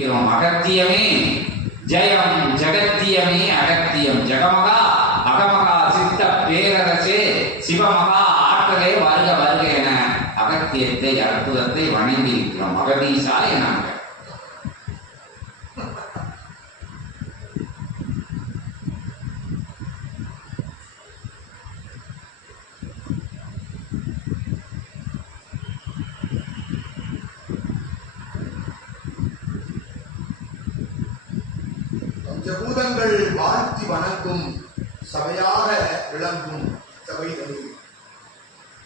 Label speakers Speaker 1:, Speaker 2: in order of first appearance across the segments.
Speaker 1: இருக்கிறோம் அகத்தியமே ஜெயம் ஜெகத்தியமே அகத்தியம். ஜெகமகா அகமகா சித்த பேரரசே சிவமகா ஆற்றலே வருக வருக என அகத்தியத்தை அற்புதத்தை வணங்கி இருக்கிறோம் அகதீசா எனாங்க
Speaker 2: பஞ்சபூதங்கள் வாழ்த்தி வணங்கும் சபையாக விளங்கும் சபைதனை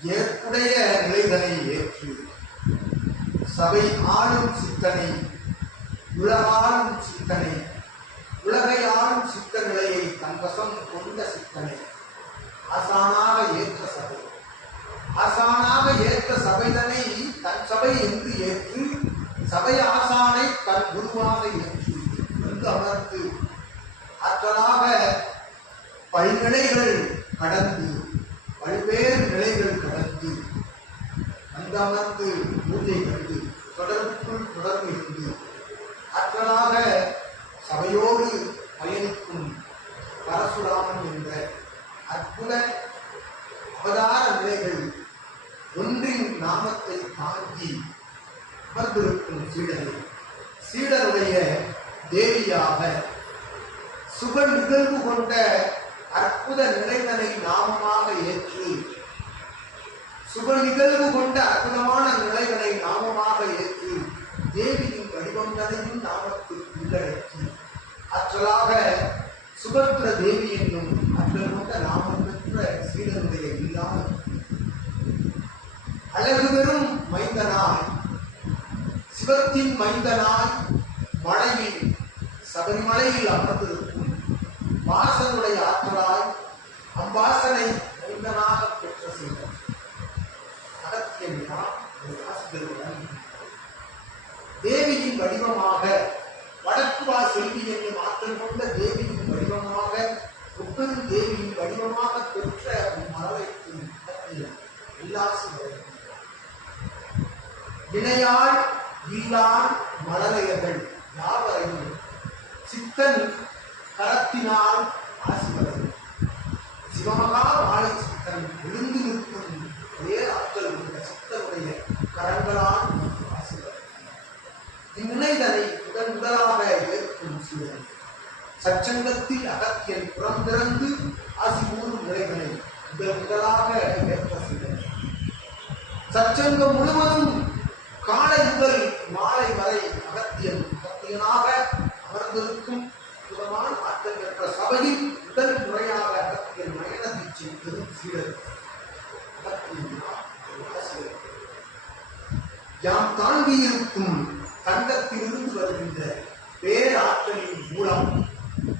Speaker 2: ஏற்புடைய நிலைதனை ஏற்று சபை ஆளும் சித்தனை உலகாளும் சித்தனை உலகை ஆளும் சித்த நிலையை தன்வசம் கொண்ட ஆசானாக ஏற்ற சபை ஆசானாக ஏற்ற சபைதனை தன் சபை என்று ஏற்று சபை ஆசானை தன் குருவாக ஏற்று வந்து அமர்ந்து ஆற்றலாக பல்நிலைகள் கடந்து பல்வேறு நிலைகள் கடந்து அந்த அமர்ந்து பூஜை கண்டு தொடர்புக்குள் தொடர்பு இருந்து ஆற்றலாக சபையோடு பயணிக்கும் பரசுராமன் என்ற அற்புத அவதார நிலைகள் ஒன்றின் நாமத்தை தாங்கி அமர்ந்திருக்கும் சீடர் சீடருடைய தேவியாக சுப நிகழ்வு கொண்ட அற்புத நிலைதனை நாமமாக ஏற்றி சுப நிகழ்வு கொண்ட அற்புதமான நிலைகளை நாமமாக ஏற்றி தேவியின் வடிவங்களையும் நாமத்தில் உள்ளடக்கி ஆற்றலாக சுபத்ர தேவி என்னும் ஆற்றல் கொண்ட நாமம் பெற்ற சீடனுடைய இல்லாமல் அழகு பெறும் மைந்தனாய் சிவத்தின் மைந்தனாய் மனைவி சபரிமலையில் அமர்ந்திருக்கும் வாசனுடைய ஆற்றலாய் அம்பாசனை மனிதனாக பெற்ற சீடன் அகத்தியன் யார் தேவியின் வடிவமாக வடக்கு வா செல்வி என்னும் ஆற்றல் கொண்ட தேவியின் வடிவமாக முப்பெரும் தேவியின் வடிவமாக பெற்ற மரவைக்கு எல்லாசி இணையாள் இல்லாள் மலரையர்கள் யாவரையும் சித்தன் கரத்தினால் ஆசிர்வதி சிவமகா வாழை சித்தன் எழுந்து நிற்கும் வேறு உள்ள சித்தனுடைய கரங்களால் ஆசிர்வதி இந்நிலைதனை முதன் முதலாக ஏற்கும் சிவன். சச்சங்கத்தில் அகத்தியன் புறம் திறந்து ஆசி கூறும் நிலைகளை முதல் முதலாக ஏற்ற சிவன். சச்சங்கம் முழுவதும் காலை முதல் மாலை வரை அகத்தியன் அகத்தியனாக அமர்ந்திருக்கும் புதமான ஆற்றல் பெற்ற சபையில் முதல் முறையாக அகத்தியன் மயணத்தை செய்தது சீடர் அகத்தியனா ஒரு ஆசிரியர். யாம் தாங்கியிருக்கும் தங்கத்திலிருந்து வருகின்ற பேராற்றலின் மூலம்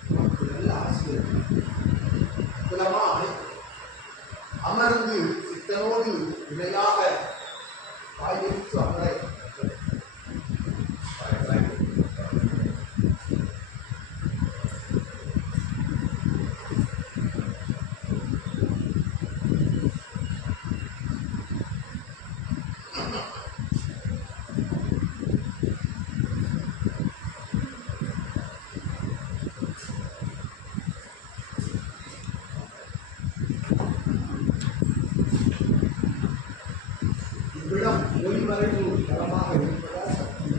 Speaker 2: நமக்கு நல்ல ஆசிரியர். குலமாய் அமர்ந்து சித்தனோடு இணையாக வாயிற்கு ஒளிமறைவு தளமாக இருப்பதால் சக்தி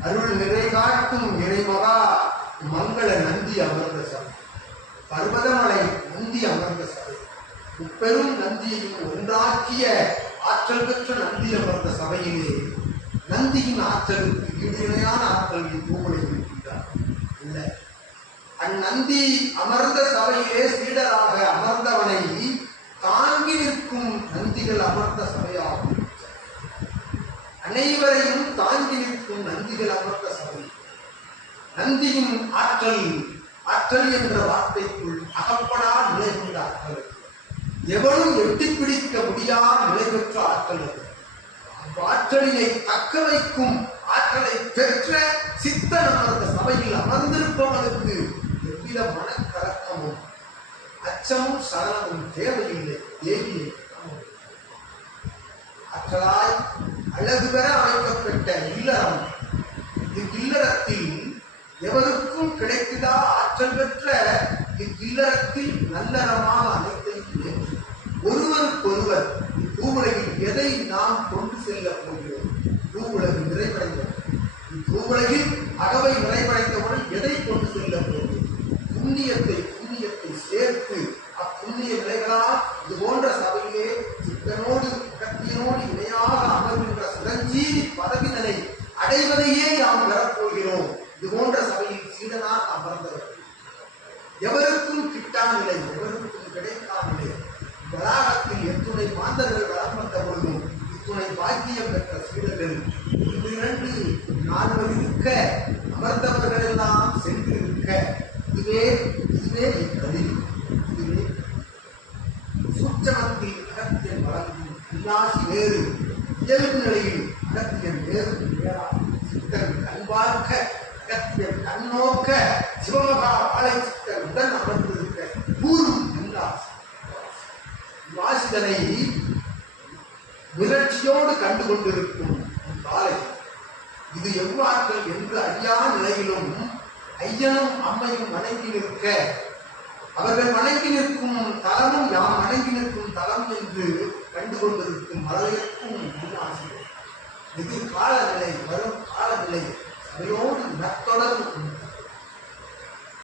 Speaker 2: அருள் நிறை காட்டும் இறைமகா மங்கள நந்தி அமர்ந்த சபை பர்வதமலை நந்தி அமர்ந்த முப்பெரும் நந்தியையும் ஒன்றாக்கிய ஆற்றல் பெற்ற நந்தி அமர்ந்த சபையிலே நந்தியின் ஆற்றலுக்கு ஈடு இணையான ஆற்றலில் இருக்கின்றார் இல்லை. அந்நந்தி அமர்ந்த சபையிலே சீடராக அமர்ந்தவனை தாங்கி நிற்கும் நந்திகள் அமர்ந்த சபையாகும். அனைவரையும் தாங்கி நிற்கும் நந்திகள் அமர்ந்த சபை. நந்தியின் ஆற்றல் ஆற்றல் என்ற வார்த்தைக்குள் அகப்படா நிலை கொண்ட ஆற்றல். எவரும் எட்டி பிடிக்க முடியாத நிலை பெற்ற ஆற்றல் ஆற்றலினை தக்க வைக்கும் ஆற்றலை பெற்ற சித்தன் அமர்ந்த சபையில் அமர்ந்திருப்பவனுக்கு எவ்வித மனக்கலக்கமும் அச்சமும் சலனமும் தேவையில்லை தேவியை ஆற்றலாய் அழகு பெற அமைக்கப்பட்ட இல்லறம். இவ்வில்லறத்தில் எவருக்கும் கிடைக்குதா ஆற்றல் பெற்ற இவ்வில்லறத்தில் நல்லறமாக அமை எதை நாம் கொண்டு செல்ல போகிறோம்? பூவுலகில் நிறைவடைந்தோம். பூவுலகில் அகவை நிறைவடைந்தவுடன் எதை கொண்டு செல்ல போகிறோம்? புண்ணியத்தை புண்ணியத்தை சேர்த்து அப்புண்ணிய நிலைகளால் இது போன்ற சபையிலே சித்தனோடு கத்தியனோடு இணையாக அமர்கின்ற சிரஞ்சீவி பதவிதனை அடைவதையே நாம் பெறப்போகிறோம் இது போன்ற சபையில் சீடனாக அமர்ந்தவர். எவருக்கும் கிட்டா நிலை எவருக்கும் கிடைக்காமலே வளாகத்தில் எத்துணை மாந்தர்கள் பாக்கியம் பெற்ற சீடர்கள் இது இரண்டு நால்வர் இருக்க அமர்ந்தவர்கள் எல்லாம் சென்றிருக்க இதுவே இதுவே இக்கதில் இதுவே சூட்சமத்தில் அகத்தியன் வழங்கும் உல்லாசி வேறு. இயல்பு நிலையில் அகத்தியன் வேறு. வேறா சித்தன் கண்பார்க்க அகத்தியன் கண்ணோக்க சிவமகா ஆலை சித்தன் உடன் அமர்ந்திருக்க. கூறும் உல்லாசி வாசிதனை நிகழ்ச்சியோடு கண்டு கொண்டிருக்கும் காலை. இது எவ்வார்கள் என்று அறியா நிலையிலும் ஐயனும் அம்மையும் வணங்கி நிற்க அவர்கள் வணங்கி நிற்கும் தலமும் யாம் வணங்கி நிற்கும் தலம் என்று கண்டு கொண்டிருக்கும் மலையற்கும் இது காலநிலை வரும் காலநிலை. சபையோடு நத்தொடர்பு கொண்டு